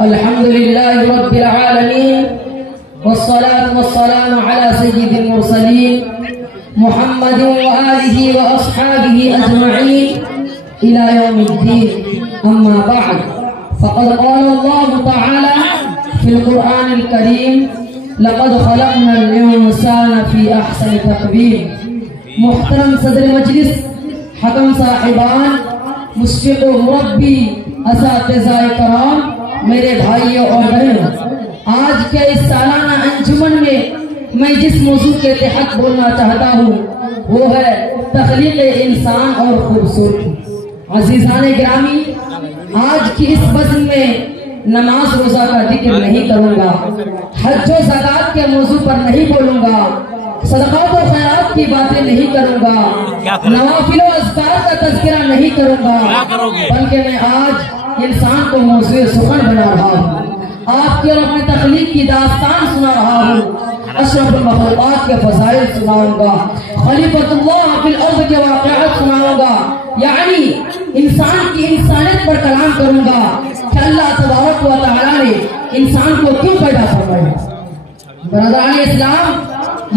الحمد لله رب العالمين والصلاة والسلام على سيد المرسلين محمد وآله وأصحابه أجمعين إلى يوم الدين. أما بعد، فقد قال الله تعالى في القرآن الكريم: لقد خلقنا الإنسان في أحسن تقويم. محترم صدر مجلس، حکم صاحبان، مشفق و مربی، اساتذہ کرام، میرے بھائیوں اور بہنوں، آج کے اس سالانہ انجمن میں میں جس موضوع کے تحت بولنا چاہتا ہوں وہ ہے تخلیق انسان اور خوبصورتی. عزیزان گرامی، آج کی اس بزم میں نماز روزہ کا ذکر نہیں کروں گا، حج و زکوٰۃ کے موضوع پر نہیں بولوں گا، صدقات و خیرات کی باتیں نہیں کروں گا، نوافل و اذکار کا تذکرہ نہیں کروں گا، بلکہ میں آج انسان کو موضوع سخن بنا رہا ہوں، آپ کی اور اپنی تخلیق کی داستان سنا رہا ہوں، اشرف المخلوقات کے فضائل سناؤں گا، خلیفۃ اللہ فی الارض کے واقعات سناؤں گا، یعنی انسان کی انسانیت پر کلام کروں گا کہ اللہ تبارک و تعالی نے انسان کو کیوں پیدا فرمایا. برادران اسلام،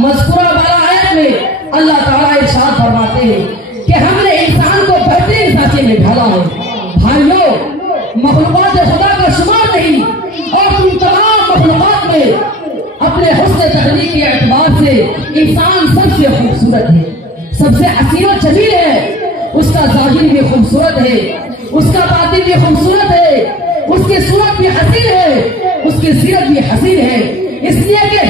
مذکورہ بالا آیت میں اللہ تعالیٰ ارشاد فرماتے ہیں کہ ہم نے انسان کو بہترین سانچے میں ڈھالا ہے. بھائیو، مخلوقات خدا کا شمار نہیں، اور تم تمام مخلوقات میں اپنے حسن تخلیق کے اعتبار سے انسان سب سے خوبصورت ہے، سب سے حسین و جمیل ہے. اس کا ظاہر بھی خوبصورت ہے، اس کا باطن بھی خوبصورت ہے، اس کی صورت بھی حسین ہے، اس کی سیرت بھی حسین ہے، اس لیے کہ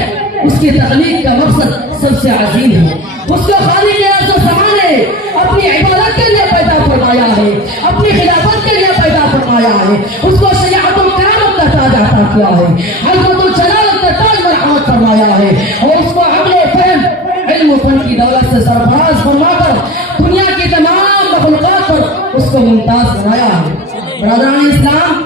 اس کی تخلیق کا مقصد سب سے عظیم ہے. اس کو خالق ارض و زمان نے اپنی عبادت کے لیے پیدا فرمایا ہے، اپنی خلافت کے لیے پیدا فرمایا ہے. اس کو شریعت و کرامت کا تاج عطا کیا ہے، حضرت الجلالت کا تاج مرحمت فرمایا ہے، اور اس کو عقل و فہم، علم و فن کی دولت سے سرفراز فرما کر دنیا کی تمام مخلوقات پر اس کو ممتاز بنایا ہے. برادران اسلام،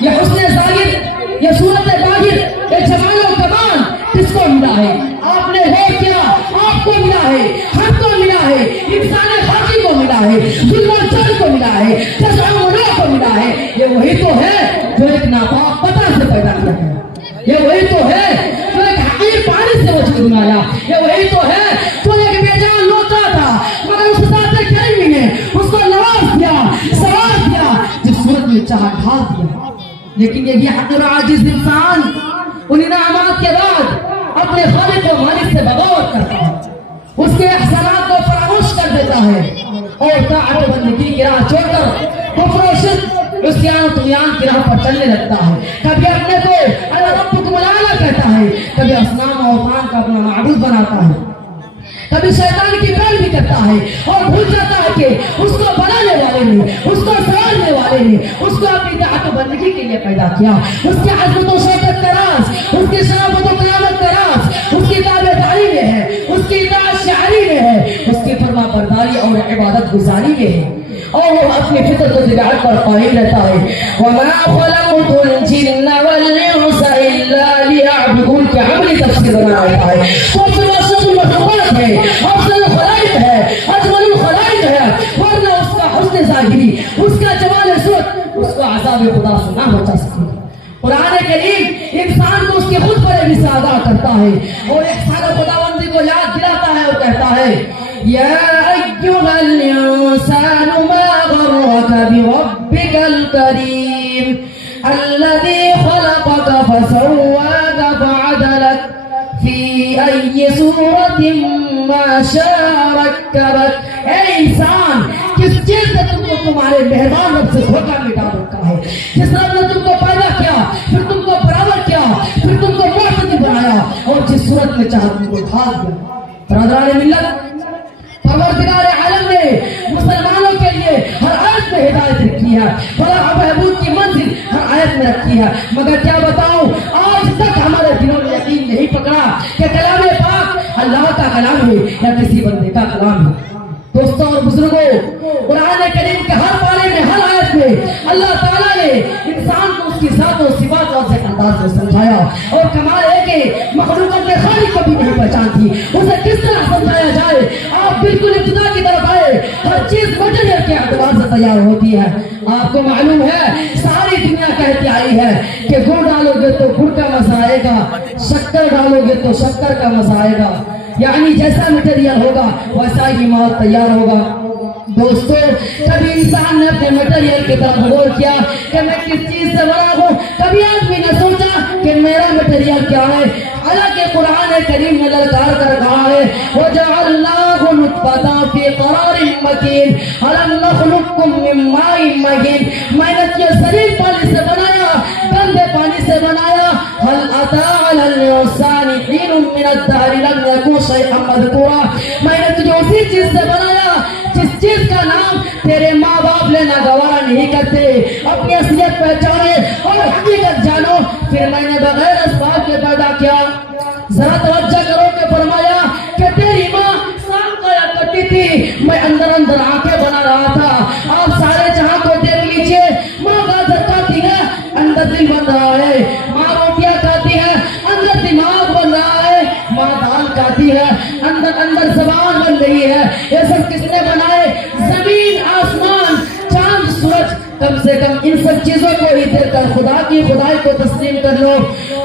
یہ حسن ظاہر، یہ صورت ظاہر، یہ جمال و کمال کس کو ملا ہے؟ آپ نے وہ کیا، آپ کو ملا ہے، ہم کو ملا ہے، انسان خاکی کو ملا ہے، ظلم و جہل کو ملا ہے، جزع و منع کو ملا ہے. یہ وہی تو ہے جو ایک ناپاک پتہ سے پیدا کیا ہے، یہ وہی تو ہے جو ایک حقیر پانی سے وجود میں آیا، یہ وہی تو ہے جو ایک بے جان لوٹا تھا مگر اس ذات کریمی نے اس کو نواز دیا، سواز دیا، جس صورت میں چاہا ڈھال دیا. لیکن یہ حقیر عاجز انسان ان انعامات کے بعد اپنے خالق و مالک سے بغاوت کرتا ہے، اس کے احسانات کو فراموش کر دیتا ہے، اور طاعت و بندگی کی راہ چھوڑ کر کفر و شرک، عصیان و طغیان کی راہ پر چلنے لگتا ہے. کبھی اپنے کو انا ربکم الاعلی کہتا ہے، کبھی اصنام و اوثان کا اپنا معبود بناتا ہے، کبھی شیطان کی پیروی کرتا ہے، اور بھول جاتا ہے کہ اس کو بنانے والے نے، اس کو سوارنے والے نے اس کو اپنی طاعت و بندگی کے لیے پیدا کیا. اس کی عظمت و شوکت کا راز، اس کی شرافت و قیامت کا راز اس کی تابعداری میں ہے، اس کی اطاعت شعری میں ہے، اس کی فرما برداری اور عبادت گزاری میں ہے، اور وہ اپنی فطرت و طبیعت پر قائم رہتا ہے. وَمَا خَلَقْتُ الْجِنَّ وَالْإِنسَ إِلَّا لِيَعْبُدُونِ کی عملی تفسیر بنا رہتا ہے. سب سے مخلوقات ہے، افضل الخلائق ہے، اجمل الخلائق ہے، ورنہ اس کا حسن ظاہری، اس کا جمال صورت اس کو عذاب خدا سے نہ بچا سکے. قرآن کریم انسان کو اس کے خود پر بھی آگاہ کرتا ہے، اور احسان خداوندی کو یاد دلاتا ہے اور کہتا ہے: یا ایھا الانسان ما غرک بربک الکریم الذی خلقک فسواک فعدلک فی ای صورت ما شاء رکبک. اے انسان، کس چیز نے تم کو تمہارے مہربان رب سے دھوکہ میں ڈال رکھا ہے؟ جس رب نے تم کو پیدا کیا، پھر تم کو برابر کیا، پھر تم کو معتدل بنایا، اور جس صورت میں چاہا تم کو ڈھال دیا. برادران ملت، پروردگار عالم نے مسلمانوں کے لیے ہر آیت میں ہدایت رکھی ہے، فلاح و بہبود کی منزل ہر آیت میں رکھی ہے. مگر کیا بتاؤں، آج تک ہمارے دلوں میں یقین نہیں پکڑا کہ کلام پاک اللہ کا کلام ہے یا کسی بندے کا کلام ہے. دوستوں اور بزرگوں، قرآن کریم کے ہر پارے میں، ہر آیت میں اللہ تعالیٰ نے انسان کو اس کی ذات و صفات اور انداز میں سمجھایا. اور کمال ہے کہ مخلوقات کے خالق کو بھی نہیں پہچانتی، اسے کس طرح سمجھایا جائے. آپ بالکل ابتدا کی طرف آئے، ہر چیز مٹیریل کے اعتبار سے تیار ہوتی ہے. آپ کو معلوم ہے ساری دنیا کہتی آئی ہے کہ گڑ ڈالو گے تو گڑ کا مزہ آئے گا، شکر ڈالو گے تو شکر کا مزہ آئے گا، یعنی جیسا مٹیریل ہوگا ویسا ہی مواد تیار ہوگا۔ دوستو کبھی انسان نے اپنے مٹیریل کی طرف غور کیا کہ میں کس چیز سے بنا ہوں؟ کبھی آدمی نے سوچا کہ میرا مٹیریل کیا ہے؟ حالانکہ قرآن کریم میں للکار کر کہا ہے وَجَعَلْنَاهُ نُطْفَةً فِي قَرَارٍ مَّكِينٍ أَلَمْ نَخْلُقكُّم مِّن مَّاءٍ مَّهِينٍ، میں نے تجھے سلیم پانی سے بنایا، گندے پانی سے بنایا۔ هَلْ أَتَىٰ عَلَى الْإِنسَانِ حِينٌ مِّنَ الدَّهْرِ لَمْ يَكُن شَيْئًا مَّذْكُورًا، میں نے تجھے اسی چیز سے بنایا جس چیز کا نام تیرے ماں باپ لینا گوارا نہیں کرتے۔ اپنی اصلیت پہچانے اور حقیقت جانو، پھر میں نے بغیر اسباب کے پیدا کیا۔ ذرا توجہ کرو کہ فرمایا کہ تیری ماں صاف کھایا کرتی تھی، میں اندر اندر آنکھیں بنا رہا تھا۔ آپ سارے جہاں کو دیکھ لیجئے، ماں گاجر کھاتی ہے، اندر دل بن رہا ہے، ماں روٹیاں کھاتی ہے، اندر دماغ بن رہا ہے، ماں دال کھاتی ہے، اندر زبان بن رہی ہے۔ یہ سب کس نے بنائے؟ زمین، آسمان، چاند، سورج۔ کم سے کم ان سب چیزوں کو ہی دیکھ کر خدا کی خدائی کو تسلیم کر لو۔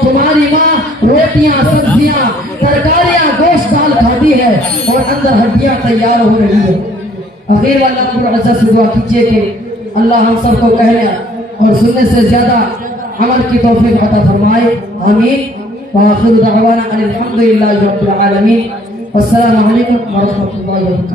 تمہاری ماں روٹیاں، سبزیاں، ترکاریاں، گوشت دال کھاتی ہے اور اندر ہڈیاں تیار ہو رہی ہے۔ آخر اللہ رب العزت سے دعا کیجئے کہ اللہ ہم سب کو کہنے اور سننے سے زیادہ عمل کی توفیق عطا فرمائے، آمین۔ وآخر دعوانا ان الحمد للہ رب العالمین، والسلام علیکم ورحمۃ اللہ وبرکاتہ۔